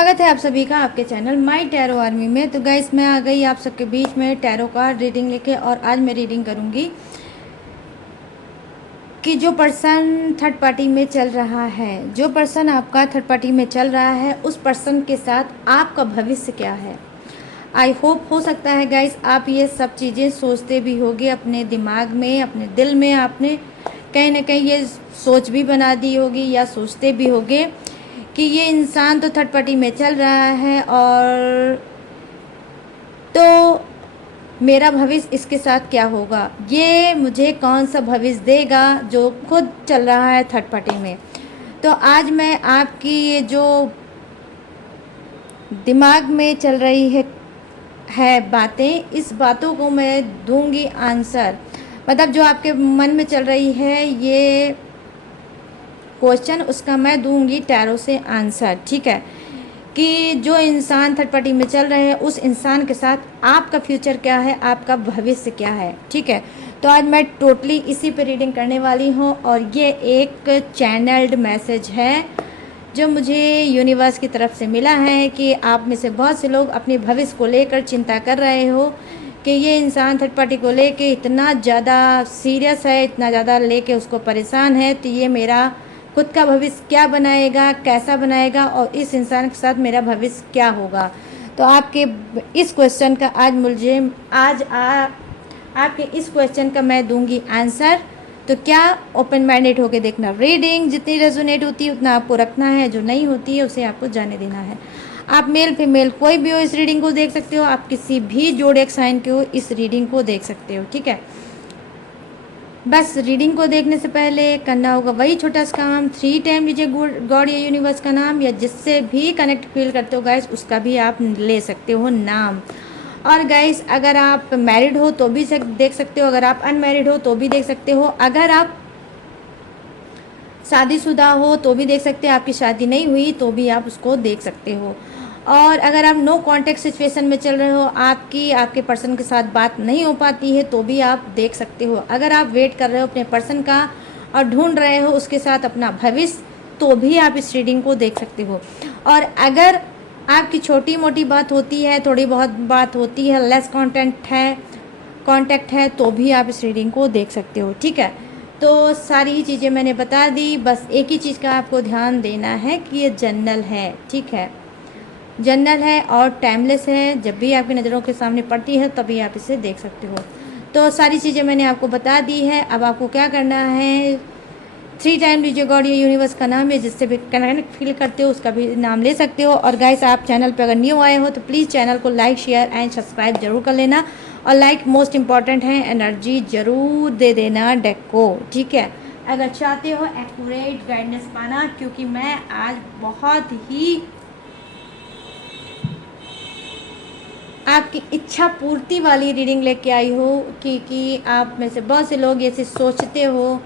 स्वागत है आप सभी का आपके चैनल माय टैरो आर्मी में। तो गाइस मैं आ गई आप सबके बीच में टैरो कार्ड रीडिंग लेके। और आज मैं रीडिंग करूंगी कि जो पर्सन थर्ड पार्टी में चल रहा है, जो पर्सन आपका थर्ड पार्टी में चल रहा है, उस पर्सन के साथ आपका भविष्य क्या है। आई होप हो सकता है गाइस आप ये सब चीज़ें सोचते भी होगे अपने दिमाग में, अपने दिल में आपने कहीं ना कहीं ये सोच भी बना दी होगी या सोचते भी होगे कि ये इंसान तो थर्ड पार्टी में चल रहा है और तो मेरा भविष्य इसके साथ क्या होगा, ये मुझे कौन सा भविष्य देगा जो खुद चल रहा है थर्ड पार्टी में। तो आज मैं आपकी ये जो दिमाग में चल रही है बातें, इस बातों को मैं दूंगी आंसर। मतलब जो आपके मन में चल रही है ये क्वेश्चन, उसका मैं दूंगी टैरो से आंसर। ठीक है, कि जो इंसान थर्ड पार्टी में चल रहे हैं उस इंसान के साथ आपका फ्यूचर क्या है, आपका भविष्य क्या है। ठीक है, तो आज मैं टोटली इसी पे रीडिंग करने वाली हूँ और ये एक चैनल्ड मैसेज है जो मुझे यूनिवर्स की तरफ से मिला है कि आप में से बहुत से लोग अपने भविष्य को लेकर चिंता कर रहे हो कि ये इंसान थर्ड पार्टी को लेके इतना ज़्यादा सीरियस है, इतना ज़्यादा लेके उसको परेशान है, तो ये मेरा खुद का भविष्य क्या बनाएगा, कैसा बनाएगा और इस इंसान के साथ मेरा भविष्य क्या होगा। तो आपके इस क्वेश्चन का आपके इस क्वेश्चन का मैं दूंगी आंसर। तो क्या ओपन माइंडेड होकर देखना, रीडिंग जितनी रेजोनेट होती है उतना आपको रखना है, जो नहीं होती है उसे आपको जाने देना है। आप मेल फीमेल कोई भी हो इस रीडिंग को देख सकते हो, आप किसी भी जोड़ेक साइन के हो इस रीडिंग को देख सकते हो। ठीक है, बस रीडिंग को देखने से पहले करना होगा वही छोटा सा काम, 3 टाइम लीजिए गॉड या यूनिवर्स का नाम, या जिससे भी कनेक्ट फील करते हो गाइस उसका भी आप ले सकते हो नाम। और गाइस अगर आप मैरिड हो तो भी देख सकते हो, अगर आप अनमैरिड हो तो भी देख सकते हो, अगर आप शादीशुदा हो तो भी देख सकते हो, आपकी शादी नहीं हुई तो भी आप उसको देख सकते हो। और अगर आप नो कांटेक्ट सिचुएशन में चल रहे हो, आपके पर्सन के साथ बात नहीं हो पाती है तो भी आप देख सकते हो। अगर आप वेट कर रहे हो अपने पर्सन का और ढूंढ रहे हो उसके साथ अपना भविष्य तो भी आप इस रीडिंग को देख सकते हो। और अगर आपकी छोटी मोटी बात होती है, थोड़ी बहुत बात होती है, लेस कांटेक्ट है तो भी आप इस रीडिंग को देख सकते हो। ठीक है, तो सारी चीज़ें मैंने बता दी, बस एक ही चीज़ का आपको ध्यान देना है कि ये जनरल है। ठीक है, जनरल है और टाइमलेस है, जब भी आपकी नज़रों के सामने पड़ती है तभी आप इसे देख सकते हो। तो सारी चीज़ें मैंने आपको बता दी है। अब आपको क्या करना है, 3 टाइम लीजिए गॉड या यूनिवर्स का नाम है, जिससे भी कनेक्ट फील करते हो उसका भी नाम ले सकते हो। और गाइस आप चैनल पर अगर न्यू आए हो तो प्लीज़ चैनल को लाइक शेयर एंड सब्सक्राइब जरूर कर लेना। और लाइक मोस्ट इम्पॉर्टेंट है, एनर्जी ज़रूर दे देना डेक को। ठीक है, अगर चाहते हो एक्यूरेट गाइडेंस पाना, क्योंकि मैं आज बहुत ही आपकी इच्छा पूर्ति वाली रीडिंग लेके आई हो कि आप में से बहुत से लोग ऐसे सोचते हो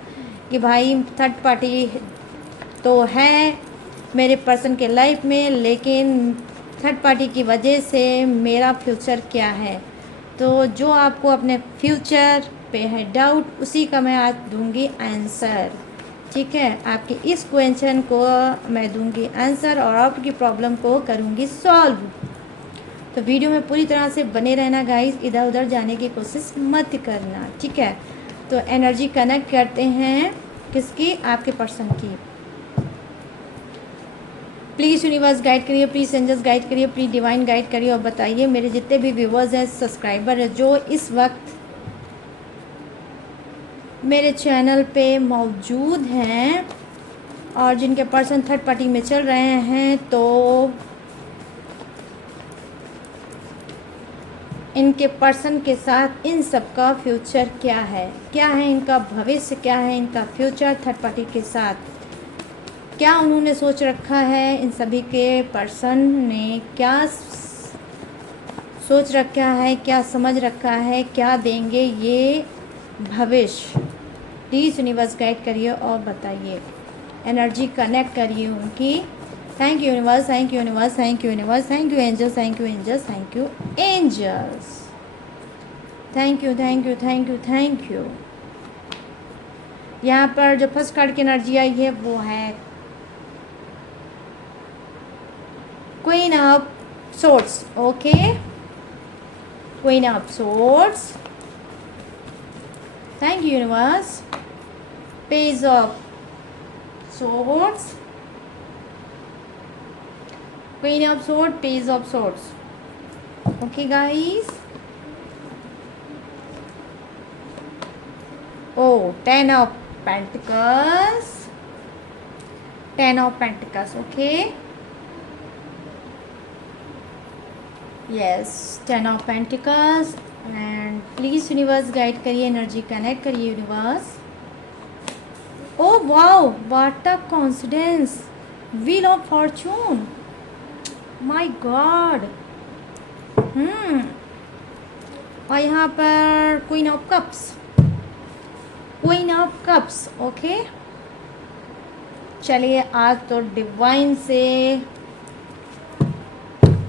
कि भाई थर्ड पार्टी तो है मेरे पर्सन के लाइफ में, लेकिन थर्ड पार्टी की वजह से मेरा फ्यूचर क्या है। तो जो आपको अपने फ्यूचर पे है डाउट, उसी का मैं आज दूंगी आंसर। ठीक है, आपके इस क्वेश्चन को मैं दूंगी आंसर और आपकी प्रॉब्लम को करूंगी सॉल्व। तो वीडियो में पूरी तरह से बने रहना गाइस, इधर उधर जाने की कोशिश मत करना। ठीक है, तो एनर्जी कनेक्ट करते हैं किसकी, आपके पर्सन की। प्लीज़ यूनिवर्स गाइड करिए, प्लीज़ एंजल्स गाइड करिए, प्लीज़ डिवाइन गाइड करिए और बताइए मेरे जितने भी व्यूवर्स हैं, सब्सक्राइबर हैं, जो इस वक्त मेरे चैनल पे मौजूद हैं और जिनके पर्सन थर्ड पार्टी में चल रहे हैं, तो इनके पर्सन के साथ इन सब का फ्यूचर क्या है, क्या है इनका भविष्य, क्या है इनका फ्यूचर थर्ड पार्टी के साथ, क्या उन्होंने सोच रखा है, इन सभी के पर्सन ने क्या सोच रखा है, क्या समझ रखा है, क्या देंगे ये भविष्य। प्लीज़ यूनिवर्स गाइड करिए और बताइए, एनर्जी कनेक्ट करिए उनकी। Thank you universe, thank you universe, thank you universe, thank you angels, thank you angels, thank you angels, thank you thank you thank you thank you. यहाँ पर जो first card की energy आई है वो है Queen of Swords. Okay, Queen of Swords. Thank you, universe. Page of Swords. Queen of Swords, Page of Swords. Okay, guys. Oh, Ten of Pentacles. Ten of Pentacles. Okay. Yes, Ten of Pentacles. And please universe guide करिए, energy connect करिए universe. Oh wow, what a coincidence. Wheel of Fortune. My God. और यहाँ पर queen of cups. Queen of cups. Okay, चलिए आज तो divine से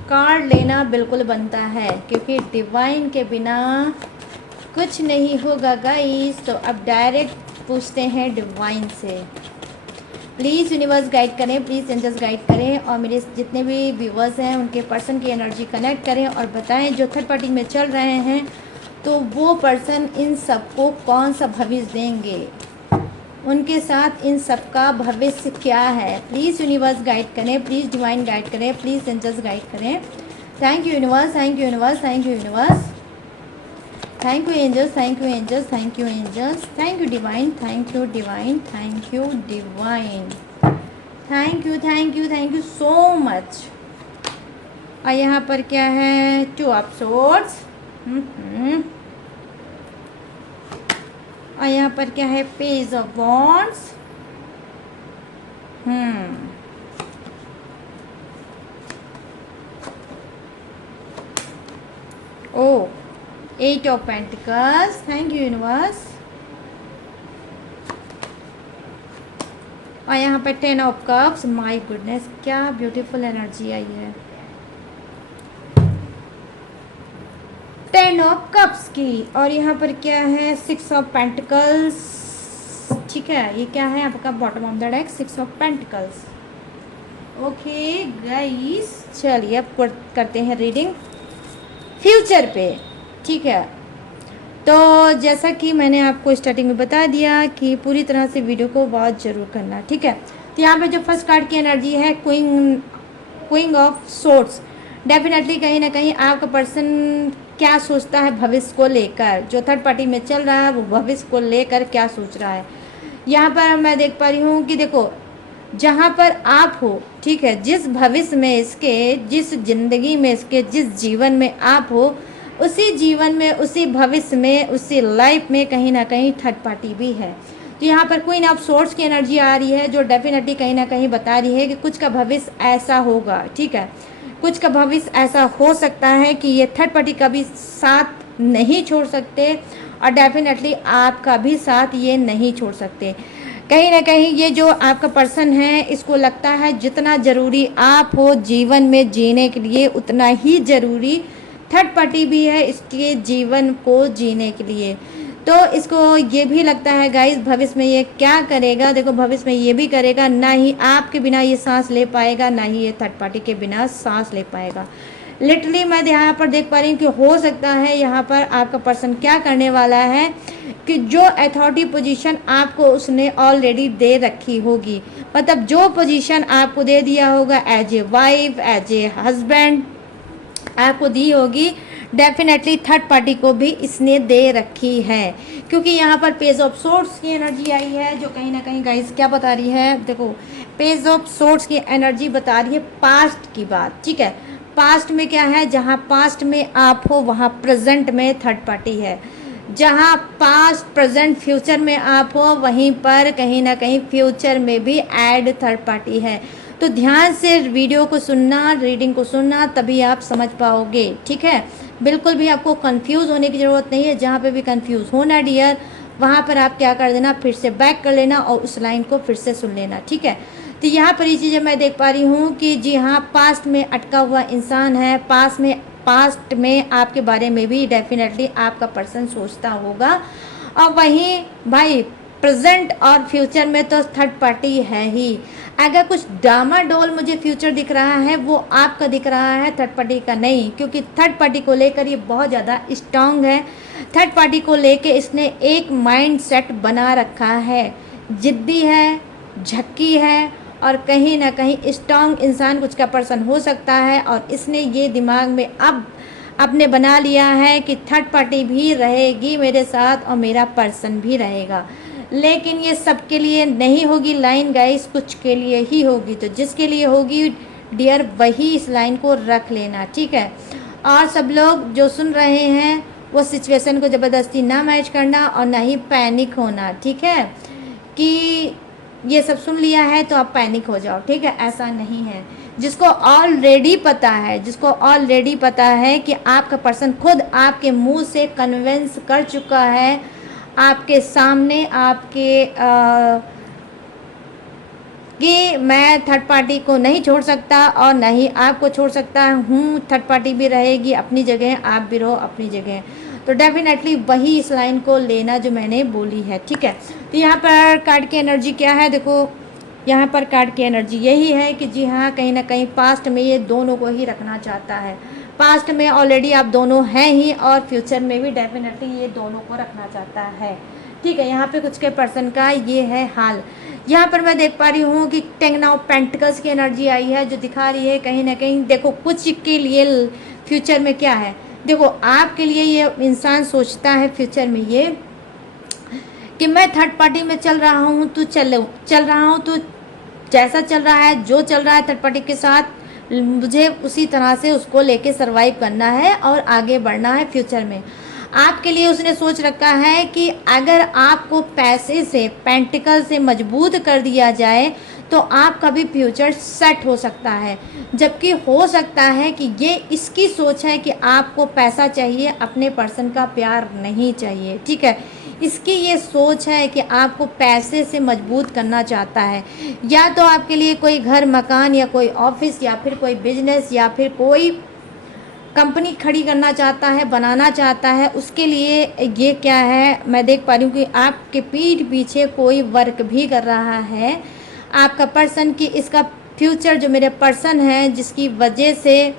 card लेना बिल्कुल बनता है, क्योंकि डिवाइन के बिना कुछ नहीं होगा गाइस. तो अब डायरेक्ट पूछते हैं डिवाइन से. प्लीज़ यूनिवर्स गाइड करें, प्लीज़ एंजल्स गाइड करें, और मेरे जितने भी व्यूवर्स हैं उनके पर्सन की एनर्जी कनेक्ट करें और बताएं जो थर्ड पार्टी में चल रहे हैं तो वो पर्सन इन सबको कौन सा भविष्य देंगे, उनके साथ इन सबका भविष्य क्या है. प्लीज़ यूनिवर्स गाइड करें, प्लीज़ डिवाइन गाइड करें, प्लीज़ एंजल्स गाइड करें. Thank you universe, thank you universe, thank you universe, thank you angels, thank you angels, thank you angels, thank you divine, thank you divine, thank you divine, thank you thank you thank you so much. और यहाँ पर क्या है, two of swords. और यहाँ पर क्या है, page of wands. Oh, eight of pentacles. Thank you universe. और यहाँ पर ten of cups. My goodness, क्या ब्यूटीफुल एनर्जी आई है टेन ऑफ कप्स की. और यहाँ पर क्या है, सिक्स ऑफ पेंटिकल्स. ठीक है, ये क्या है आपका bottom of the deck, six of pentacles. Okay guys, चलिए अब करते हैं रीडिंग फ्यूचर पे. ठीक है, तो जैसा कि मैंने आपको स्टार्टिंग में बता दिया कि पूरी तरह से वीडियो को वॉच जरूर करना. ठीक है, तो यहाँ पे जो फर्स्ट कार्ड की एनर्जी है क्वीन ऑफ सोर्ड्स. डेफिनेटली कहीं ना कहीं आपका पर्सन क्या सोचता है भविष्य को लेकर, जो थर्ड पार्टी में चल रहा है वो भविष्य को लेकर क्या सोच रहा है. यहाँ पर मैं देख पा रही हूँ कि देखो, जहाँ पर आप हो, ठीक है, जिस भविष्य में इसके, जिस जिंदगी में इसके, जिस जीवन में आप हो, उसी जीवन में, उसी भविष्य में, उसी लाइफ में कहीं ना कहीं थर्ड पार्टी भी है. तो यहाँ पर क्वीन ऑफ सोर्ड्स की एनर्जी आ रही है, जो डेफिनेटली कहीं ना कहीं बता रही है कि कुछ का भविष्य ऐसा होगा. ठीक है, कुछ का भविष्य ऐसा हो सकता है कि ये थर्ड पार्टी का भी साथ नहीं छोड़ सकते, और डेफिनेटली आपका भी साथ ये नहीं छोड़ सकते. कहीं ना कहीं ये जो आपका पर्सन है, इसको लगता है जितना ज़रूरी आप हो जीवन में जीने के लिए, उतना ही ज़रूरी थर्ड पार्टी भी है इसके जीवन को जीने के लिए. तो इसको ये भी लगता है गाइस, भविष्य में ये क्या करेगा. देखो, भविष्य में ये भी करेगा, ना ही आपके बिना ये सांस ले पाएगा, ना ही ये थर्ड पार्टी के बिना सांस ले पाएगा. लिटरली मैं यहाँ पर देख पा रही हूँ कि हो सकता है यहाँ पर आपका पर्सन क्या करने वाला है कि जो अथॉरिटी पोजीशन आपको उसने ऑलरेडी दे रखी होगी, मतलब जो पोजीशन आपको दे दिया होगा as a wife, as a husband आपको दी होगी, डेफिनेटली थर्ड पार्टी को भी इसने दे रखी है. क्योंकि यहाँ पर पेज ऑफ सोर्ड्स की एनर्जी आई है, जो कहीं ना कहीं गाइस क्या बता रही है. देखो, पेज ऑफ सोर्ड्स की एनर्जी बता रही है पास्ट की बात. ठीक है, पास्ट में क्या है, जहाँ पास्ट में आप हो वहाँ प्रेजेंट में थर्ड पार्टी है. जहाँ पास्ट, प्रेजेंट, फ्यूचर में आप हो, वहीं पर कहीं ना कहीं फ्यूचर में भी ऐड थर्ड पार्टी है. तो ध्यान से वीडियो को सुनना, रीडिंग को सुनना, तभी आप समझ पाओगे. ठीक है, बिल्कुल भी आपको कंफ्यूज होने की ज़रूरत नहीं है. जहाँ पे भी कंफ्यूज होना डियर, वहाँ पर आप क्या कर देना, फिर से बैक कर लेना और उस लाइन को फिर से सुन लेना. ठीक है, तो यहाँ पर ये चीज़ें मैं देख पा रही हूँ कि जी हाँ, पास्ट में अटका हुआ इंसान है. पास्ट में आपके बारे में भी डेफिनेटली आपका पर्सन सोचता होगा, और वहीं भाई प्रेजेंट और फ्यूचर में तो थर्ड पार्टी है ही। अगर कुछ डामाडोल मुझे फ्यूचर दिख रहा है वो आपका दिख रहा है, थर्ड पार्टी का नहीं, क्योंकि थर्ड पार्टी को लेकर ये बहुत ज़्यादा स्ट्रांग है। थर्ड पार्टी को लेकर इसने एक माइंड सेट बना रखा है, जिद्दी है, झक्की है और कहीं ना कहीं स्ट्रांग इंसान कुछ का पर्सन हो सकता है। और इसने ये दिमाग में अब आपने बना लिया है कि थर्ड पार्टी भी रहेगी मेरे साथ और मेरा पर्सन भी रहेगा। लेकिन ये सबके लिए नहीं होगी लाइन गाइस, कुछ के लिए ही होगी। तो जिसके लिए होगी डियर वही इस लाइन को रख लेना, ठीक है। और सब लोग जो सुन रहे हैं वो सिचुएशन को ज़बरदस्ती ना मैच करना और ना ही पैनिक होना, ठीक है। कि ये सब सुन लिया है तो आप पैनिक हो जाओ, ठीक है, ऐसा नहीं है। जिसको ऑलरेडी पता है कि आपका पर्सन खुद आपके मुंह से कन्विंस कर चुका है, आपके सामने आपके कि मैं थर्ड पार्टी को नहीं छोड़ सकता और ना ही आपको छोड़ सकता हूँ, थर्ड पार्टी भी रहेगी अपनी जगह, आप भी रहो अपनी जगह। तो डेफिनेटली वही इस लाइन को लेना जो मैंने बोली है, ठीक है। तो यहाँ पर कार्ड की एनर्जी क्या है, देखो यहाँ पर कार्ड की एनर्जी यही है कि जी हाँ, कहीं ना कहीं पास्ट में ये दोनों को ही रखना चाहता है। पास्ट में ऑलरेडी आप दोनों हैं ही और फ्यूचर में भी डेफिनेटली ये दोनों को रखना चाहता है, ठीक है। यहाँ पे कुछ के पर्सन का ये है हाल। यहाँ पर मैं देख पा रही हूँ कि टेन ऑफ पेंटिकल्स की एनर्जी आई है जो दिखा रही है कहीं ना कहीं, देखो कुछ के लिए फ्यूचर में क्या है, देखो आपके लिए ये इंसान सोचता है फ्यूचर में ये कि मैं थर्ड पार्टी में चल रहा हूँ तो चल रहा हूँ तो जैसा चल रहा है, जो चल रहा है थर्ड पार्टी के साथ मुझे उसी तरह से उसको लेके सरवाइव करना है और आगे बढ़ना है फ्यूचर में। आपके लिए उसने सोच रखा है कि अगर आपको पैसे से, पेंटिकल से मजबूत कर दिया जाए तो आपका भी फ्यूचर सेट हो सकता है। जबकि हो सकता है कि ये इसकी सोच है कि आपको पैसा चाहिए, अपने पर्सन का प्यार नहीं चाहिए, ठीक है। इसकी ये सोच है कि आपको पैसे से मजबूत करना चाहता है, या तो आपके लिए कोई घर मकान या कोई ऑफिस या फिर कोई बिजनेस या फिर कोई कंपनी खड़ी करना चाहता है, बनाना चाहता है। उसके लिए ये क्या है, मैं देख पा रही हूँ कि आपके पीठ पीछे कोई वर्क भी कर रहा है आपका पर्सन की। इसका फ्यूचर जो मेरे पर्सन है जिसकी वजह से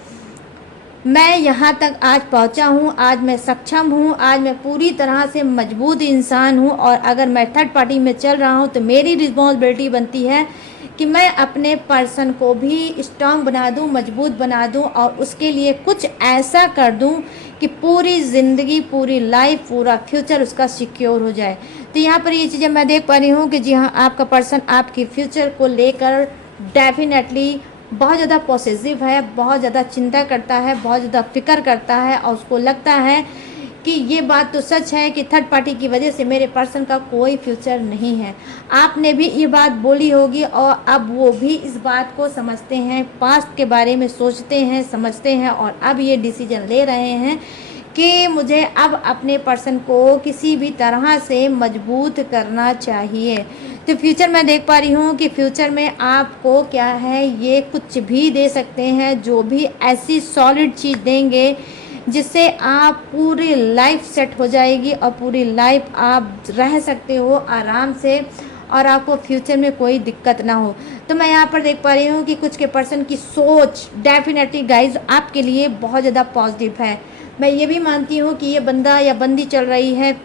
मैं यहाँ तक आज पहुँचा हूँ, आज मैं सक्षम हूँ, आज मैं पूरी तरह से मजबूत इंसान हूँ। और अगर मैं थर्ड पार्टी में चल रहा हूँ तो मेरी रिस्पॉन्सिबिलिटी बनती है कि मैं अपने पर्सन को भी स्ट्रांग बना दूं, मजबूत बना दूं और उसके लिए कुछ ऐसा कर दूं कि पूरी ज़िंदगी, पूरी लाइफ, पूरा फ्यूचर उसका सिक्योर हो जाए। तो यहाँ पर ये चीज़ें मैं देख पा रही हूँ कि जी हाँ, आपका पर्सन आपके फ्यूचर को लेकर डेफिनेटली बहुत ज़्यादा पॉजिटिव है, बहुत ज़्यादा चिंता करता है, बहुत ज़्यादा फिक्र करता है और उसको लगता है कि ये बात तो सच है कि थर्ड पार्टी की वजह से मेरे पर्सन का कोई फ्यूचर नहीं है। आपने भी ये बात बोली होगी और अब वो भी इस बात को समझते हैं, पास्ट के बारे में सोचते हैं, समझते हैं और अब ये डिसीजन ले रहे हैं कि मुझे अब अपने पर्सन को किसी भी तरह से मजबूत करना चाहिए। तो फ्यूचर मैं देख पा रही हूँ कि फ्यूचर में आपको क्या है, ये कुछ भी दे सकते हैं, जो भी ऐसी सॉलिड चीज़ देंगे जिससे आप पूरी लाइफ सेट हो जाएगी और पूरी लाइफ आप रह सकते हो आराम से और आपको फ्यूचर में कोई दिक्कत ना हो। तो मैं यहाँ पर देख पा रही हूँ कि कुछ के पर्सन की सोच डेफिनेटली गाइज आपके लिए बहुत ज़्यादा पॉजिटिव है। मैं ये भी मानती हूँ कि ये बंदा या बंदी चल रही है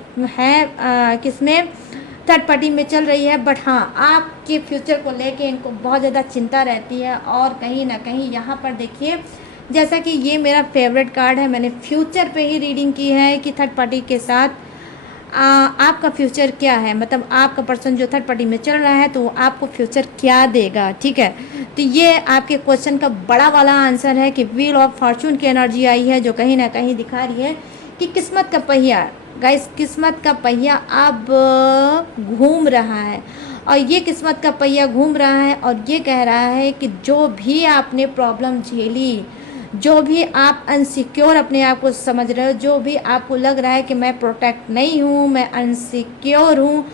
किसमें, थर्ड पार्टी में चल रही है, बट हाँ आपके फ्यूचर को लेके इनको बहुत ज़्यादा चिंता रहती है। और कहीं ना कहीं यहाँ पर देखिए, जैसा कि ये मेरा फेवरेट कार्ड है, मैंने फ्यूचर पे ही रीडिंग की है कि थर्ड पार्टी के साथ आपका फ्यूचर क्या है, मतलब आपका पर्सन जो थर्ड पार्टी में चल रहा है तो आपको फ्यूचर क्या देगा, ठीक है। तो ये आपके क्वेश्चन का बड़ा वाला आंसर है कि व्हील ऑफ फॉर्चून की एनर्जी आई है जो कहीं ना कहीं दिखा रही है कि किस्मत का पहिया, गाइस किस्मत का पहिया अब घूम रहा है और ये किस्मत का पहिया घूम रहा है और ये कह रहा है कि जो भी आपने प्रॉब्लम झेली, जो भी आप अनसिक्योर अपने आप को समझ रहे हो, जो भी आपको लग रहा है कि मैं प्रोटेक्ट नहीं हूँ, मैं अनसिक्योर हूँ,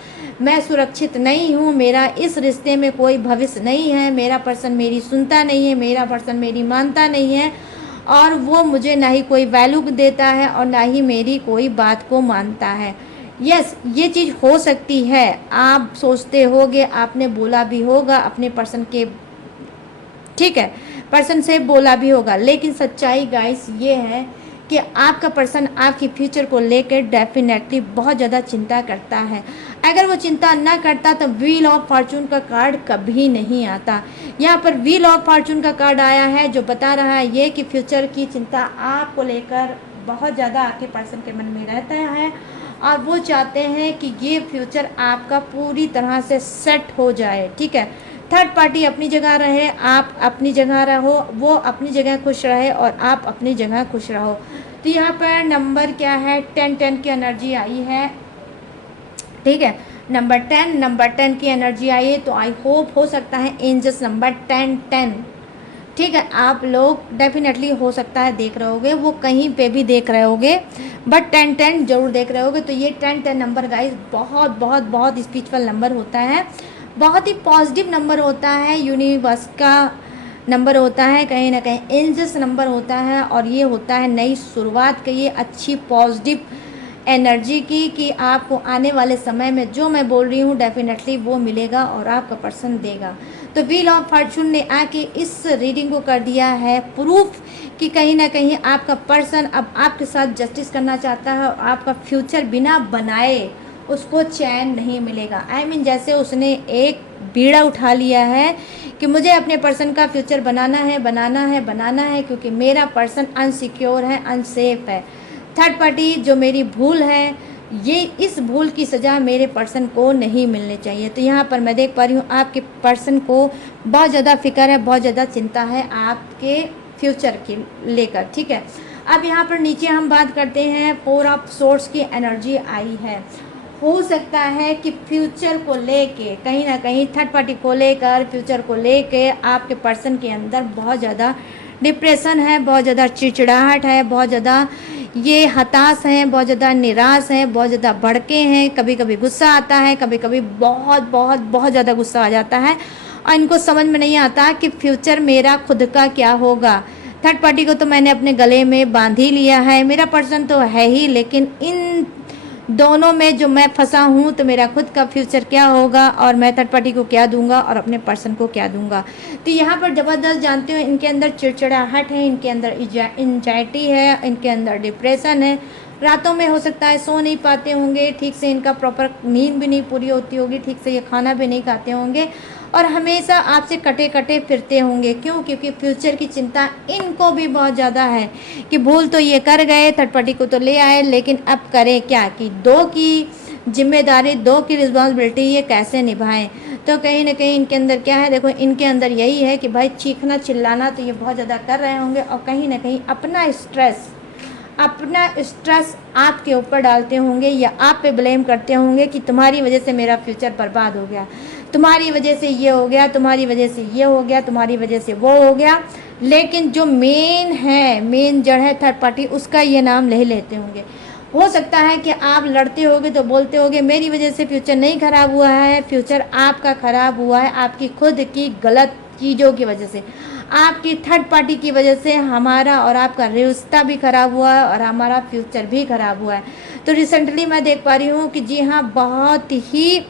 मैं सुरक्षित नहीं हूँ, मेरा इस रिश्ते में कोई भविष्य नहीं है, मेरा पर्सन मेरी सुनता नहीं है, मेरा पर्सन मेरी मानता नहीं है और वो मुझे ना ही कोई वैल्यू देता है और ना ही मेरी कोई बात को मानता है, यस, ये चीज़ हो सकती है। आप सोचते होगे, आपने बोला भी होगा अपने पर्सन के, ठीक है, पर्सन से बोला भी होगा, लेकिन सच्चाई गाइस ये है कि आपका पर्सन आपकी फ्यूचर को लेकर डेफिनेटली बहुत ज़्यादा चिंता करता है। अगर वो चिंता ना करता तो व्हील ऑफ फॉर्चून का कार्ड कभी नहीं आता। यहाँ पर व्हील ऑफ फॉर्चून का कार्ड आया है जो बता रहा है ये कि फ्यूचर की चिंता आपको लेकर बहुत ज़्यादा आपके पर्सन के मन में रहता है और वो चाहते हैं कि ये फ्यूचर आपका पूरी तरह से सेट हो जाए, ठीक है। थर्ड पार्टी अपनी जगह रहे, आप अपनी जगह रहो, वो अपनी जगह खुश रहे और आप अपनी जगह खुश रहो। तो यहाँ पर नंबर क्या है, 10 की एनर्जी आई है, ठीक है। नंबर 10 की एनर्जी आई है, तो आई होप हो सकता है एंजल्स नंबर 10, ठीक है, आप लोग डेफिनेटली हो सकता है देख रहे होगे, वो कहीं पे भी देख रहे होगे, बट 10 जरूर देख रहे होगे। तो ये 10 नंबर गाइस बहुत बहुत बहुत स्पिरिचुअल नंबर होता है, बहुत ही पॉजिटिव नंबर होता है, यूनिवर्स का नंबर होता है, कहीं ना कहीं एंजल्स नंबर होता है, और ये होता है नई शुरुआत के, ये अच्छी पॉजिटिव एनर्जी की कि आपको आने वाले समय में जो मैं बोल रही हूँ डेफिनेटली वो मिलेगा और आपका पर्सन देगा। तो व्हील ऑफ फॉर्चून ने आके इस रीडिंग को कर दिया है प्रूफ कि कहीं ना कहीं आपका पर्सन अब आपके साथ जस्टिस करना चाहता है और आपका फ्यूचर बिना बनाए उसको चैन नहीं मिलेगा। आई मीन जैसे उसने एक बीड़ा उठा लिया है कि मुझे अपने पर्सन का फ्यूचर बनाना है, बनाना है, बनाना है, क्योंकि मेरा पर्सन अनसिक्योर है, अनसेफ है। थर्ड पार्टी जो मेरी भूल है, ये इस भूल की सज़ा मेरे पर्सन को नहीं मिलनी चाहिए। तो यहाँ पर मैं देख पा रही हूँ आपके पर्सन को बहुत ज़्यादा फिक्र है, बहुत ज़्यादा चिंता है आपके फ्यूचर के लेकर, ठीक है। अब यहाँ पर नीचे हम बात करते हैं, 4 ऑफ सोर्स की एनर्जी आई है। हो सकता है कि फ्यूचर को लेके कहीं ना कहीं थर्ड पार्टी को लेकर, फ्यूचर को लेके आपके पर्सन के अंदर बहुत ज़्यादा डिप्रेशन है, बहुत ज़्यादा चिड़चिड़ाहट है, बहुत ज़्यादा ये हताश हैं, बहुत ज़्यादा निराश हैं, बहुत ज़्यादा भड़के हैं, कभी कभी गुस्सा आता है, कभी कभी बहुत बहुत बहुत ज़्यादा गुस्सा आ जाता है और इनको समझ में नहीं आता कि फ्यूचर मेरा खुद का क्या होगा। थर्ड पार्टी को तो मैंने अपने गले में बांध ही लिया है, मेरा पर्सन तो है ही, लेकिन इन दोनों में जो मैं फंसा हूँ तो मेरा खुद का फ्यूचर क्या होगा और मैं थर्ड पार्टी को क्या दूंगा और अपने पर्सन को क्या दूंगा। तो यहाँ पर ज़बरदस्त जानते हो इनके अंदर चिड़चिड़ाहट है, इनके अंदर एंजाइटी है, इनके अंदर डिप्रेशन है, रातों में हो सकता है सो नहीं पाते होंगे ठीक से, इनका प्रॉपर नींद भी नहीं पूरी होती होगी, ठीक से ये खाना भी नहीं खाते होंगे और हमेशा आपसे कटे कटे फिरते होंगे। क्यों? क्योंकि फ्यूचर की चिंता इनको भी बहुत ज़्यादा है कि भूल तो ये कर गए, थर्ड पार्टी को तो ले आए, लेकिन अब करें क्या कि दो की जिम्मेदारी, दो की रिस्पॉन्सिबिलिटी ये कैसे निभाएं। तो कहीं ना कहीं इनके अंदर क्या है, देखो इनके अंदर यही है कि भाई चीखना चिल्लाना तो ये बहुत ज़्यादा कर रहे होंगे और कहीं ना कहीं अपना स्ट्रेस आपके ऊपर डालते होंगे या आप पे ब्लेम करते होंगे कि तुम्हारी वजह से मेरा फ्यूचर बर्बाद हो गया, तुम्हारी वजह से ये हो गया, तुम्हारी वजह से ये हो गया, तुम्हारी वजह से वो हो गया। लेकिन जो मेन जड़ है थर्ड पार्टी, उसका ये नाम नहीं लेते होंगे। हो सकता है कि आप लड़ते होगे तो बोलते होगे मेरी वजह से फ्यूचर नहीं ख़राब हुआ है, फ्यूचर आपका ख़राब हुआ है आपकी खुद की गलत चीज़ों की वजह से, आपकी थर्ड पार्टी की वजह से हमारा और आपका रिश्ता भी ख़राब हुआ है और हमारा फ्यूचर भी ख़राब हुआ है। तो रिसेंटली मैं देख पा रही हूँ कि जी हाँ, बहुत ही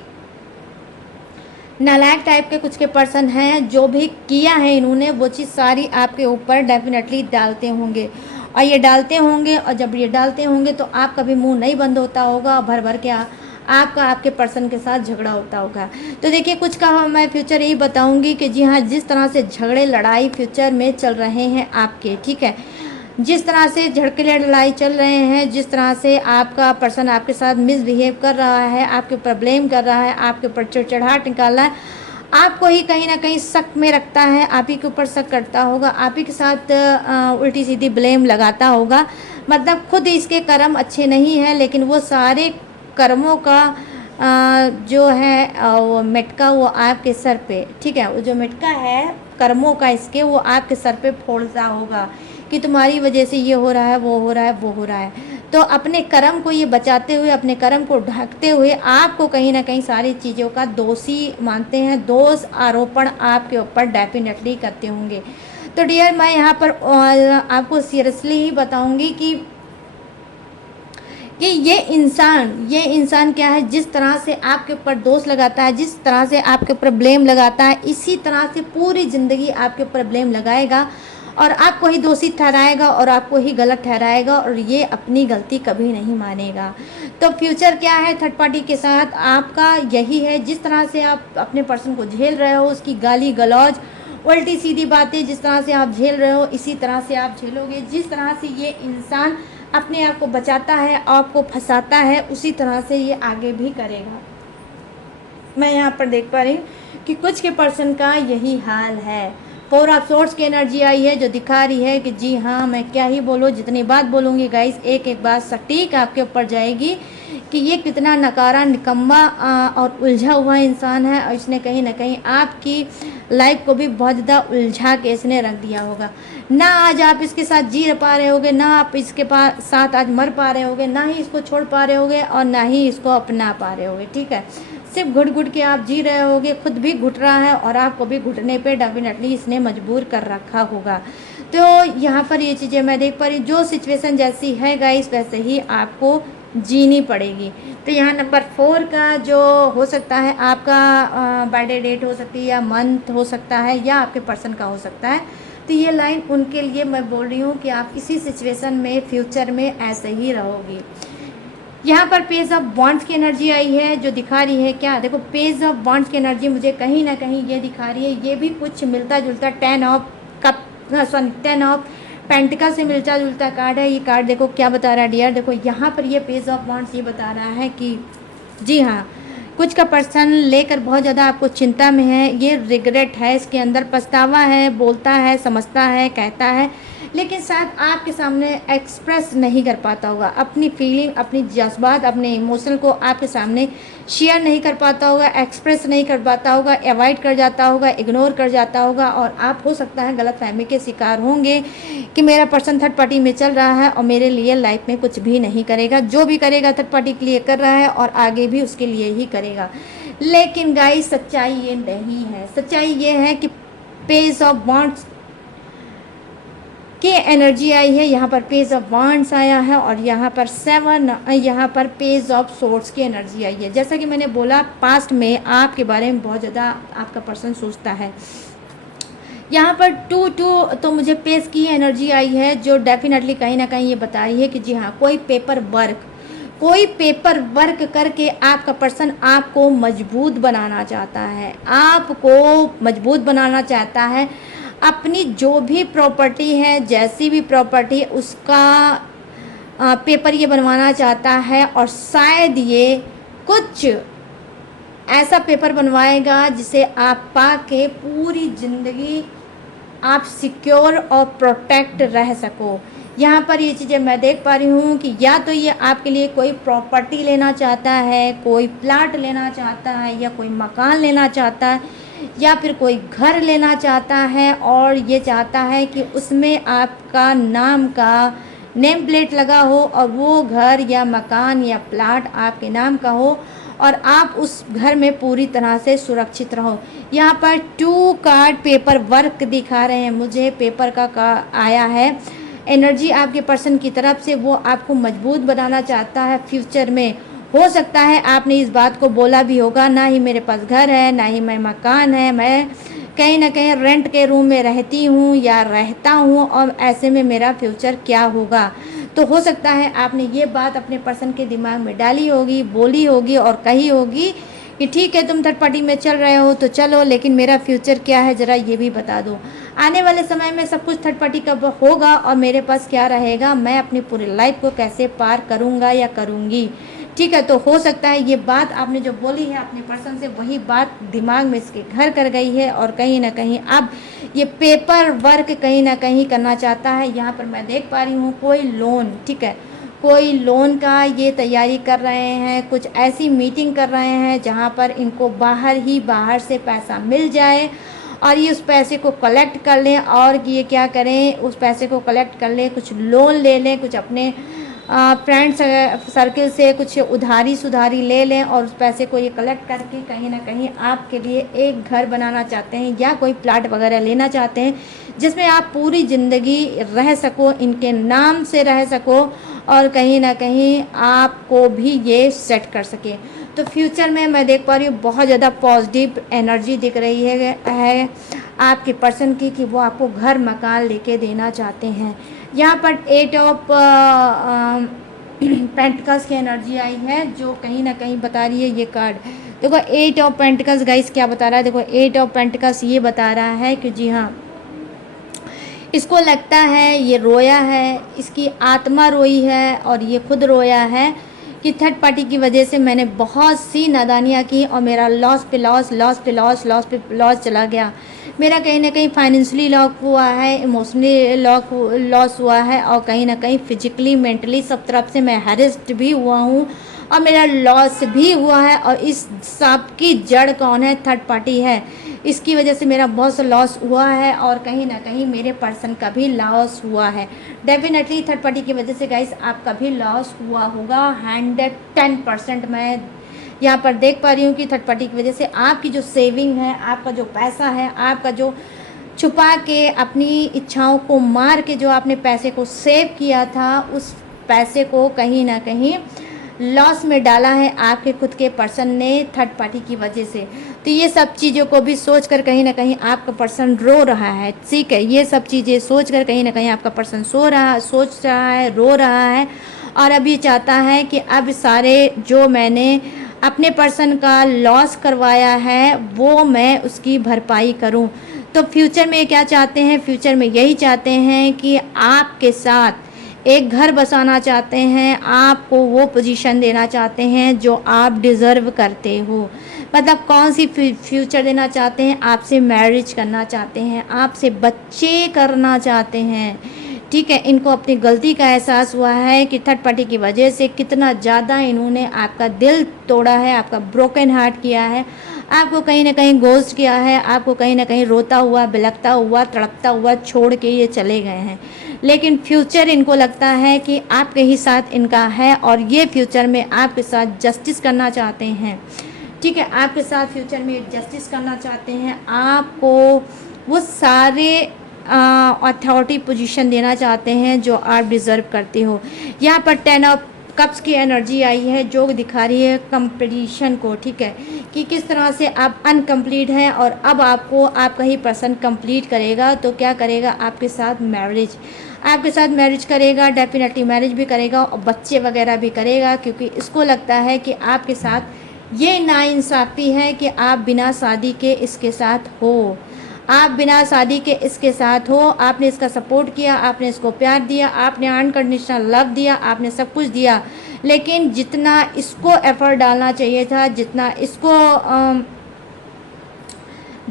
नालायक टाइप के कुछ के पर्सन हैं, जो भी किया है इन्होंने वो चीज़ सारी आपके ऊपर डेफिनेटली डालते होंगे और ये डालते होंगे, और जब ये डालते होंगे तो आपका भी मुंह नहीं बंद होता होगा, भर भर के आपका आपके पर्सन के साथ झगड़ा होता होगा। तो देखिए कुछ का मैं फ्यूचर यही बताऊंगी कि जी हाँ, जिस तरह से झगड़े लड़ाई फ्यूचर में चल रहे हैं आपके, ठीक है, जिस तरह से झड़के लड़ाई चल रहे हैं, जिस तरह से आपका पर्सन आपके साथ मिसबिहेव कर रहा है, आपके ऊपर ब्लेम कर रहा है, आपके ऊपर चिड़चिड़ाहट निकाल रहा है, आपको ही कहीं ना कहीं शक में रखता है, आप ही के ऊपर शक करता होगा, आप ही के साथ उल्टी सीधी ब्लेम लगाता होगा, मतलब खुद इसके कर्म अच्छे नहीं हैं, लेकिन वो सारे कर्मों का जो है वो मटका वो आपके सर पे, ठीक है, वो जो मटका है कर्मों का इसके, वो आपके सर पे फोड़ता होगा कि तुम्हारी वजह से ये हो रहा है, वो हो रहा है, वो हो रहा है। तो अपने कर्म को ये बचाते हुए, अपने कर्म को ढकते हुए आपको कहीं ना कहीं सारी चीज़ों का दोषी मानते हैं, दोष आरोपण आपके ऊपर डेफिनेटली करते होंगे। तो डियर मैं यहाँ पर आपको सीरियसली ही बताऊँगी कि कि ये इंसान क्या है, जिस तरह से आपके ऊपर दोष लगाता है, जिस तरह से आपके ऊपर ब्लेम लगाता है, इसी तरह से पूरी ज़िंदगी आपके ऊपर ब्लेम लगाएगा और आपको ही दोषी ठहराएगा और आपको ही गलत ठहराएगा और ये अपनी गलती कभी नहीं मानेगा। तो फ्यूचर क्या है थर्ड पार्टी के साथ आपका यही है, जिस तरह से आप अपने पर्सन को झेल रहे हो, उसकी गाली गलौज, उल्टी सीधी बातें जिस तरह से आप झेल रहे हो, इसी तरह से आप झेलोगे। जिस तरह से ये इंसान अपने आप को बचाता है, आपको फंसाता है, उसी तरह से ये आगे भी करेगा। मैं यहाँ पर देख पा रही हूँ कि कुछ के पर्सन का यही हाल है। 4 ऑफ सोर्ड्स की एनर्जी आई है जो दिखा रही है कि जी हाँ, मैं क्या ही बोलूँ, जितनी बात बोलूँगी गाइस, एक एक बात सटीक आपके ऊपर जाएगी कि ये कितना नकारा, निकम्मा और उलझा हुआ इंसान है और इसने कहीं ना कहीं आपकी लाइफ को भी बहुत ज़्यादा उलझा के इसने रख दिया होगा। ना आज आप इसके साथ जी पा रहे होगे, ना आप इसके साथ आज मर पा रहे होगे, ना ही इसको छोड़ पा रहे होगे और ना ही इसको अपना पा रहे होगे। ठीक है, सिर्फ घुट घुट के आप जी रहे होगे, खुद भी घुट रहा है और आपको भी घुटने पे डेफिनेटली इसने मजबूर कर रखा होगा। तो यहाँ पर ये चीज़ें मैं देख पा रही हूँ, जो सिचुएशन जैसी है गाइस वैसे ही आपको जीनी पड़ेगी। तो यहाँ नंबर 4 का जो हो सकता है आपका बर्थडे डेट हो सकती है या मंथ हो सकता है या आपके पर्सन का हो सकता है। तो ये लाइन उनके लिए मैं बोल रही हूँ कि आप इसी सिचुएशन में फ्यूचर में ऐसे ही रहोगी। यहाँ पर पेज ऑफ बॉन्ड्स की एनर्जी आई है जो दिखा रही है क्या, देखो पेज ऑफ बॉन्ड्स की एनर्जी मुझे कहीं ना कहीं ये दिखा रही है, ये भी कुछ मिलता जुलता 10 ऑफ पेंटिकल से मिलता जुलता कार्ड है। ये कार्ड देखो क्या बता रहा है डियर, देखो यहाँ पर ये पेज ऑफ बॉन्ड्स ये बता रहा है कि जी हाँ, कुछ का पर्सन लेकर बहुत ज़्यादा आपको चिंता में है, ये रिग्रेट है, इसके अंदर पछतावा है, बोलता है, समझता है, कहता है, लेकिन शायद आपके सामने एक्सप्रेस नहीं कर पाता होगा अपनी फीलिंग, अपनी जज्बात, अपने इमोशन को आपके सामने शेयर नहीं कर पाता होगा, एक्सप्रेस नहीं कर पाता होगा, अवॉइड कर जाता होगा, इग्नोर कर जाता होगा और आप हो सकता है गलतफहमी के शिकार होंगे कि मेरा पर्सन थर्ड पार्टी में चल रहा है और मेरे लिए लाइफ में कुछ भी नहीं करेगा, जो भी करेगा थर्ड पार्टी के लिए कर रहा है और आगे भी उसके लिए ही करेगा। लेकिन गाइस सच्चाई ये नहीं है, सच्चाई ये है कि पेज ऑफ बॉन्ड्स की एनर्जी आई है, यहाँ पर पेज ऑफ वांड्स आया है और यहाँ पर 7, यहाँ पर पेज ऑफ सोर्ड्स की एनर्जी आई है। जैसा कि मैंने बोला पास्ट में आपके बारे में बहुत ज़्यादा आपका पर्सन सोचता है। यहाँ पर 2 तो मुझे पेज की एनर्जी आई है जो डेफिनेटली कहीं ना कहीं ये बता रही है कि जी हाँ, कोई पेपर वर्क करके आपका पर्सन आपको मजबूत बनाना चाहता है, आपको मजबूत बनाना चाहता है। अपनी जो भी प्रॉपर्टी है, जैसी भी प्रॉपर्टी, उसका पेपर ये बनवाना चाहता है और शायद ये कुछ ऐसा पेपर बनवाएगा जिसे आप पाके पूरी ज़िंदगी आप सिक्योर और प्रोटेक्ट रह सको। यहाँ पर ये चीज़ें मैं देख पा रही हूँ कि या तो ये आपके लिए कोई प्रॉपर्टी लेना चाहता है, कोई प्लाट लेना चाहता है या कोई मकान लेना चाहता है या फिर कोई घर लेना चाहता है और ये चाहता है कि उसमें आपका नाम का नेम प्लेट लगा हो और वो घर या मकान या प्लाट आपके नाम का हो और आप उस घर में पूरी तरह से सुरक्षित रहो। यहाँ पर 2 कार्ड पेपर वर्क दिखा रहे हैं मुझे, पेपर का आया है एनर्जी आपके पर्सन की तरफ से, वो आपको मजबूत बनाना चाहता है फ्यूचर में। हो सकता है आपने इस बात को बोला भी होगा, ना ही मेरे पास घर है, ना ही मैं मकान है, मैं कहीं ना कहीं रेंट के रूम में रहती हूँ या रहता हूँ और ऐसे में मेरा फ्यूचर क्या होगा। तो हो सकता है आपने ये बात अपने पर्सन के दिमाग में डाली होगी, बोली होगी और कही होगी कि ठीक है तुम थर्ड पार्टी में चल रहे हो तो चलो, लेकिन मेरा फ्यूचर क्या है ज़रा ये भी बता दो। आने वाले समय में सब कुछ थर्ड पार्टी का होगा और मेरे पास क्या रहेगा, मैं अपनी पूरी लाइफ को कैसे पार करूँगा या करूँगी। ठीक है, तो हो सकता है ये बात आपने जो बोली है अपने पर्सन से, वही बात दिमाग में इसके घर कर गई है और कहीं ना कहीं अब ये पेपर वर्क कहीं ना कहीं करना चाहता है। यहाँ पर मैं देख पा रही हूँ कोई लोन, ठीक है, कोई लोन का ये तैयारी कर रहे हैं, कुछ ऐसी मीटिंग कर रहे हैं जहाँ पर इनको बाहर से पैसा मिल जाए और ये उस पैसे को कलेक्ट कर लें और ये क्या करें, उस पैसे को कलेक्ट कर लें, कुछ लोन ले लें, कुछ अपने फ्रेंड्स सर्किल से कुछ उधारी सुधारी ले लें और उस पैसे को ये कलेक्ट करके कहीं ना कहीं आपके लिए एक घर बनाना चाहते हैं या कोई प्लाट वगैरह लेना चाहते हैं जिसमें आप पूरी ज़िंदगी रह सको, इनके नाम से रह सको और कहीं ना कहीं आपको भी ये सेट कर सके। तो फ्यूचर में मैं देख पा रही हूँ बहुत ज़्यादा पॉजिटिव एनर्जी दिख रही है आपके पर्सन की, कि वो आपको घर मकान लेके देना चाहते हैं। यहाँ पर 8 ऑफ पेंटिकल्स की एनर्जी आई है, जो कहीं ना कहीं बता रही है ये कार्ड। देखो 8 ऑफ पेंटिकल्स गाइस क्या बता रहा है, देखो 8 ऑफ पेंटिकल्स ये बता रहा है कि जी हाँ, इसको लगता है ये रोया है, इसकी आत्मा रोई है और ये खुद रोया है कि थर्ड पार्टी की वजह से मैंने बहुत सी नादानियाँ की और मेरा लॉस पे लॉस, लॉस पे लॉस, लॉस पे लॉस चला गया। मेरा कहीं ना कहीं फाइनेंशियली लॉस हुआ है, इमोशनली लॉस हुआ है और कहीं ना कहीं फिजिकली मेंटली सब तरफ से मैं हैरेस्ड भी हुआ हूँ और मेरा लॉस भी हुआ है। और इस सब की जड़ कौन है, थर्ड पार्टी है। इसकी वजह से मेरा बहुत सा लॉस हुआ है और कहीं ना कहीं मेरे पर्सन का भी लॉस हुआ है। डेफिनेटली थर्ड पार्टी की वजह से गाइस आपका भी लॉस हुआ होगा 110%। मैं यहाँ पर देख पा रही हूँ कि थर्ड पार्टी की वजह से आपकी जो सेविंग है, आपका जो पैसा है, आपका जो छुपा के अपनी इच्छाओं को मार के जो आपने पैसे को सेव किया था, उस पैसे को कहीं ना कहीं लॉस में डाला है आपके खुद के पर्सन ने थर्ड पार्टी की वजह से। तो ये सब चीज़ों को भी सोच कर कहीं ना कहीं आपका पर्सन रो रहा है, ठीक है। ये सब चीज़ें सोच कर कहीं ना कहीं आपका पर्सन सोच रहा है, रो रहा है और अब ये चाहता है कि अब सारे जो मैंने अपने पर्सन का लॉस करवाया है वो मैं उसकी भरपाई करूं। तो फ्यूचर में क्या चाहते हैं, फ्यूचर में यही चाहते हैं कि आपके साथ एक घर बसाना चाहते हैं, आपको वो पोजीशन देना चाहते हैं जो आप डिज़र्व करते हो। मतलब कौन सी फ्यूचर देना चाहते हैं, आपसे मैरिज करना चाहते हैं, आपसे बच्चे करना चाहते हैं, ठीक है। इनको अपनी गलती का एहसास हुआ है कि थर्ड पार्टी की वजह से कितना ज़्यादा इन्होंने आपका दिल तोड़ा है, आपका ब्रोकन हार्ट किया है, आपको कहीं ना कहीं गोस्ट किया है, आपको कहीं ना कहीं रोता हुआ, बिलखता हुआ, तड़पता हुआ छोड़ के ये चले गए हैं। लेकिन फ्यूचर इनको लगता है कि आपके ही साथ इनका है और ये फ्यूचर में आपके साथ जस्टिस करना चाहते हैं, ठीक है। आपके साथ फ्यूचर में जस्टिस करना चाहते हैं, आपको वो सारे अथॉरिटी पोजीशन देना चाहते हैं जो आप डिज़र्व करते हो। यहाँ पर 10 ऑफ कप्स की एनर्जी आई है जो दिखा रही है कंप्लीशन को, ठीक है, कि किस तरह से आप अनकम्प्लीट हैं और अब आपको आपका ही पर्सन कंप्लीट करेगा। तो क्या करेगा, आपके साथ मैरिज, आपके साथ मैरिज करेगा, डेफिनेटली मैरिज भी करेगा और बच्चे वगैरह भी करेगा, क्योंकि इसको लगता है कि आपके साथ ये नाइंसाफ़ी है कि आप बिना शादी के इसके साथ हो, आप बिना शादी के इसके साथ हो, आपने इसका सपोर्ट किया, आपने इसको प्यार दिया, आपने अनकंडीशनल लव दिया, आपने सब कुछ दिया, लेकिन जितना इसको एफर्ट डालना चाहिए था, जितना इसको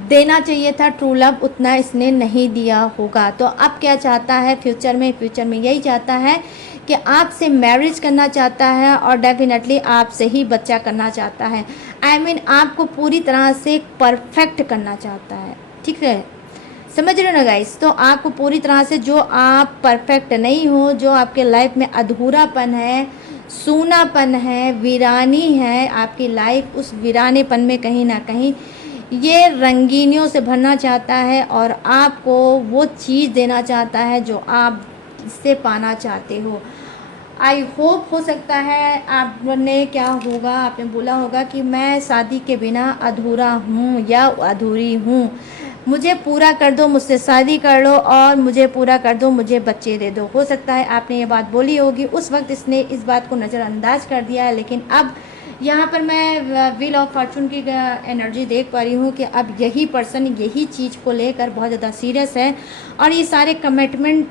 देना चाहिए था ट्रू लव, उतना इसने नहीं दिया होगा। तो अब क्या चाहता है फ्यूचर में, फ्यूचर में यही चाहता है कि आपसे मैरिज करना चाहता है और डेफिनेटली आपसे ही बच्चा करना चाहता है। आई मीन आपको पूरी तरह से परफेक्ट करना चाहता है, ठीक है, समझ रहे हो ना गाइस। तो आपको पूरी तरह से, जो आप परफेक्ट नहीं हो, जो आपके लाइफ में अधूरापन है, सूनापन है, वीरानी है आपकी लाइफ, उस वीरानेपन में कहीं ना कहीं ये रंगीनियों से भरना चाहता है और आपको वो चीज़ देना चाहता है जो आप इससे पाना चाहते हो। आई होप हो सकता है आपने क्या होगा, आपने बोला होगा कि मैं शादी के बिना अधूरा हूँ या अधूरी हूँ, मुझे पूरा कर दो, मुझसे शादी कर लो और मुझे पूरा कर दो, मुझे बच्चे दे दो। हो सकता है आपने ये बात बोली होगी, उस वक्त इसने इस बात को नज़रअंदाज कर दिया है, लेकिन अब यहाँ पर मैं व्हील ऑफ फॉर्चून की एनर्जी देख पा रही हूँ कि अब यही पर्सन यही चीज़ को लेकर बहुत ज़्यादा सीरियस है और ये सारे कमिटमेंट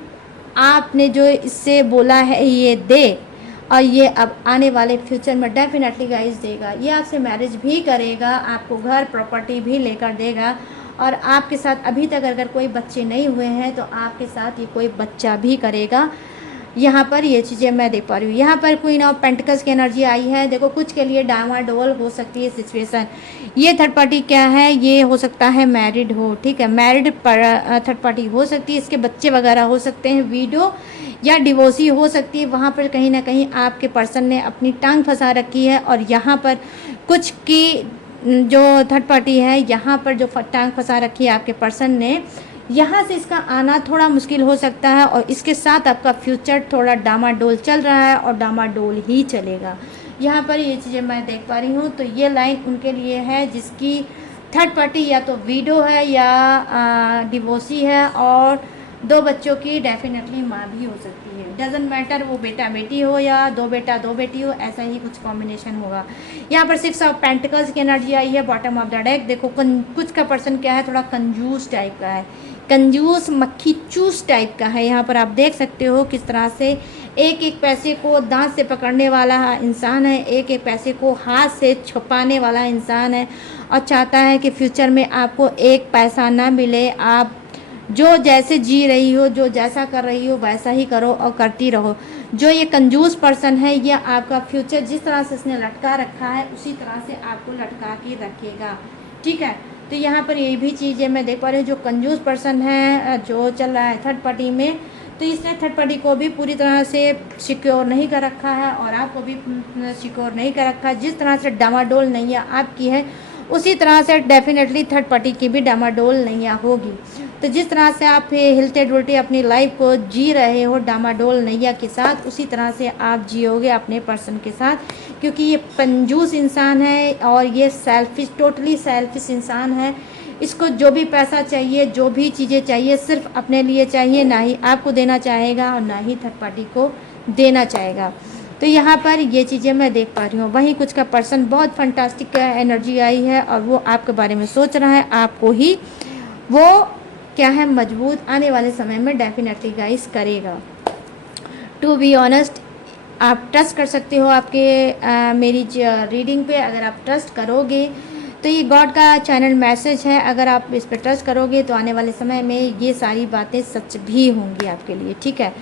आपने जो इससे बोला है ये दे, और ये अब आने वाले फ्यूचर में डेफिनेटली गाइस देगा। ये आपसे मैरिज भी करेगा, आपको घर प्रॉपर्टी भी लेकर देगा और आपके साथ अभी तक अगर कोई बच्चे नहीं हुए हैं तो आपके साथ ये कोई बच्चा भी करेगा। यहाँ पर ये चीज़ें मैं देख पा रही हूँ। यहाँ पर क्वीन ऑफ पेंटिकल्स की एनर्जी आई है। देखो कुछ के लिए डामाडोल हो सकती है सिचुएशन। ये थर्ड पार्टी क्या है, ये हो सकता है मैरिड हो, ठीक है, मैरिड थर्ड पार्टी हो सकती है, इसके बच्चे वगैरह हो सकते हैं, वीडो या डिवोर्सी हो सकती है। वहाँ पर कहीं ना कहीं आपके पर्सन ने अपनी टांग फंसा रखी है और यहाँ पर कुछ की जो थर्ड पार्टी है यहाँ पर जो टांग फंसा रखी है आपके पर्सन ने, यहाँ से इसका आना थोड़ा मुश्किल हो सकता है, और इसके साथ आपका फ्यूचर थोड़ा डामाडोल चल रहा है और डामाडोल ही चलेगा। यहाँ पर ये चीज़ें मैं देख पा रही हूँ। तो ये लाइन उनके लिए है जिसकी थर्ड पार्टी या तो वीडो है या डिवोर्सी है, और 2 बच्चों की डेफिनेटली माँ भी हो सकती है। डजेंट मैटर वो बेटा बेटी हो या 2 बेटा 2 बेटी हो, ऐसा ही कुछ कॉम्बिनेशन होगा। यहाँ पर 6 ऑफ पेंटिकल्स की एनर्जी आई है बॉटम ऑफ द डेक। देखो कुछ का पर्सन क्या है, थोड़ा कंजूस टाइप का है, कंजूस मक्खी चूस टाइप का है। यहाँ पर आप देख सकते हो किस तरह से एक एक पैसे को दांत से पकड़ने वाला इंसान है, एक एक पैसे को हाथ से छुपाने वाला इंसान है, और चाहता है कि फ्यूचर में आपको एक पैसा ना मिले। आप जो जैसे जी रही हो, जो जैसा कर रही हो वैसा ही करो और करती रहो। जो ये कंजूस पर्सन है, ये आपका फ्यूचर जिस तरह से इसने लटका रखा है उसी तरह से आपको लटका के रखेगा, ठीक है। तो यहाँ पर ये भी चीज़ें मैं देख पा रही हूँ, जो कंजूस पर्सन है जो चल रहा है थर्ड पार्टी में, तो इसने थर्ड पार्टी को भी पूरी तरह से सिक्योर नहीं कर रखा है और आपको भी सिक्योर नहीं कर रखा है। जिस तरह से डामाडोल नैया आपकी है उसी तरह से डेफिनेटली थर्ड पार्टी की भी डामाडोल नैया होगी। तो जिस तरह से आप हिलते डुलते अपनी लाइफ को जी रहे हो डामाडोल नैया के साथ, उसी तरह से आप जियोगे अपने पर्सन के साथ, क्योंकि ये कंजूस इंसान है और ये सेल्फिश, टोटली सेल्फिश इंसान है। इसको जो भी पैसा चाहिए, जो भी चीज़ें चाहिए, सिर्फ अपने लिए चाहिए, ना ही आपको देना चाहेगा और ना ही थर्ड पार्टी को देना चाहेगा। तो यहाँ पर ये चीज़ें मैं देख पा रही हूँ। वहीं कुछ का पर्सन बहुत फंटास्टिक एनर्जी आई है और वो आपके बारे में सोच रहा है, आपको ही वो क्या है मजबूत आने वाले समय में डेफिनेटली गाइस करेगा। टू बी ऑनेस्ट, आप ट्रस्ट कर सकते हो आपके मेरी रीडिंग पे। अगर आप ट्रस्ट करोगे तो ये गॉड का चैनल मैसेज है, अगर आप इस पर ट्रस्ट करोगे तो आने वाले समय में ये सारी बातें सच भी होंगी आपके लिए, ठीक है।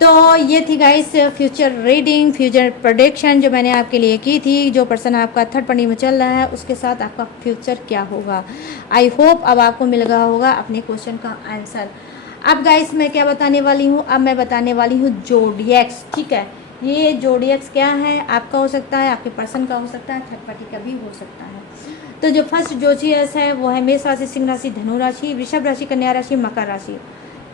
तो ये थी guys future reading, future prediction जो मैंने आपके लिए की थी। जो पर्सन आपका थर्ड पार्टी में चल रहा है उसके साथ आपका फ्यूचर क्या होगा। आई होप अब आपको मिल गया होगा अपने क्वेश्चन का आंसर। अब गाइस मैं क्या बताने वाली हूँ, अब मैं बताने वाली हूँ जोडियक्स, ठीक है। ये जोडियक्स क्या है, आपका हो सकता है, आपके पर्सन का हो सकता है, थर्ड पार्टी का भी हो सकता है। तो जो फर्स्ट जोडियक्स है वो है मेष राशि, सिंह राशि, धनु राशि, वृषभ राशि, कन्या राशि, मकर राशि,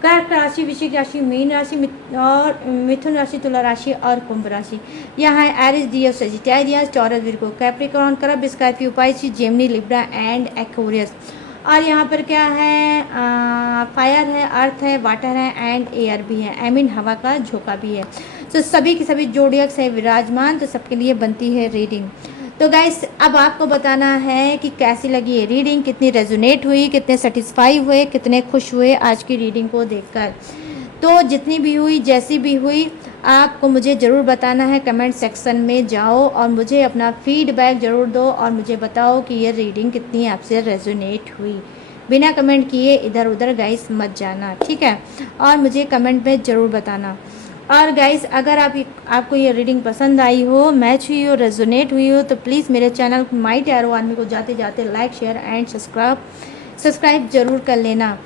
कर्क राशि, वृश्चिक राशि, मीन राशि और मिथुन राशि, तुला राशि और कुंभ राशि। यहाँ है एरिस, लियो, सजिटेरियस, टॉरस, विर्गो, कैप्रिकॉर्न, करब, Scorpio, Pisces, Gemini, Libra and Aquarius. और यहाँ पर क्या है, फायर है, अर्थ है, वाटर है एंड एयर भी है, आई मीन हवा का झोंका भी है। तो सभी की सभी जोडियक्स है विराजमान, तो सबके लिए बनती है रीडिंग। तो गाइस अब आपको बताना है कि कैसी लगी ये रीडिंग, कितनी रेजोनेट हुई, कितने सेटिस्फाई हुए, कितने खुश हुए आज की रीडिंग को देखकर। तो जितनी भी हुई, जैसी भी हुई, आपको मुझे ज़रूर बताना है। कमेंट सेक्शन में जाओ और मुझे अपना फीडबैक ज़रूर दो और मुझे बताओ कि ये रीडिंग कितनी आपसे रेजोनेट हुई। बिना कमेंट किए इधर उधर गाइस मत जाना, ठीक है, और मुझे कमेंट में ज़रूर बताना। और गाइस अगर आपको ये रीडिंग पसंद आई हो, मैच हुई हो, रेजोनेट हुई हो, तो प्लीज़ मेरे चैनल माई टैरो आर्मी को जाते जाते लाइक, शेयर एंड सब्सक्राइब जरूर कर लेना।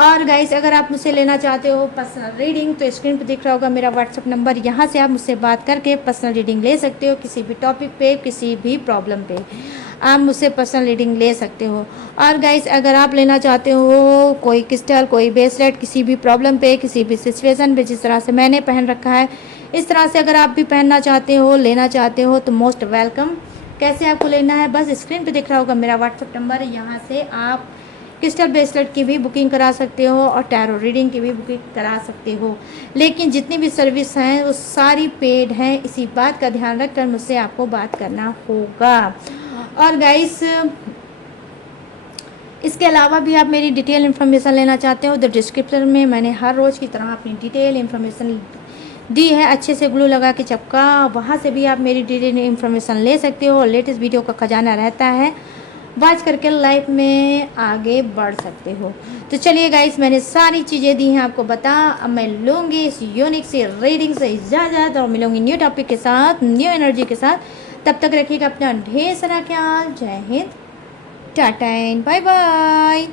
और गाइस अगर आप मुझसे लेना चाहते हो पर्सनल रीडिंग तो स्क्रीन पर दिख रहा होगा मेरा व्हाट्सअप नंबर, यहाँ से आप मुझसे बात करके पर्सनल रीडिंग ले सकते हो। किसी भी टॉपिक पे, किसी भी प्रॉब्लम पे आप मुझसे पर्सनल रीडिंग ले सकते हो। और गाइस अगर आप लेना चाहते हो कोई क्रिस्टल, कोई ब्रेसलेट, किसी भी प्रॉब्लम पे, किसी भी सिचुएशन पे, जिस तरह से मैंने पहन रखा है इस तरह से अगर आप भी पहनना चाहते हो, लेना चाहते हो तो मोस्ट वेलकम। कैसे आपको लेना है, बस स्क्रीन पे दिख रहा होगा मेरा व्हाट्सअप नंबर, यहाँ से आप क्रिस्टल ब्रेसलेट की भी बुकिंग करा सकते हो और टैरो रीडिंग की भी बुकिंग करा सकते हो। लेकिन जितनी भी सर्विस हैं वो सारी पेड हैं, इसी बात का ध्यान रखकर मुझसे आपको बात करना होगा। और गाइस इसके अलावा भी आप मेरी डिटेल इन्फॉर्मेशन लेना चाहते हो तो डिस्क्रिप्शन में मैंने हर रोज़ की तरह अपनी डिटेल इन्फॉर्मेशन दी है, अच्छे से ग्लू लगा के चपका, वहाँ से भी आप मेरी डिटेल इन्फॉर्मेशन ले सकते हो। लेटेस्ट वीडियो का खजाना रहता है, वॉच करके लाइफ में आगे बढ़ सकते हो। तो चलिए गाइस मैंने सारी चीज़ें दी हैं आपको बता, अब मैं लूँगी इस यूनिक से रीडिंग से इजाज़त और मिलूँगी न्यू टॉपिक के साथ, न्यू एनर्जी के साथ। तब तक रखिएगा अपना ढेर सारा ख्याल। जय हिंद, टाटा एंड बाय बाय।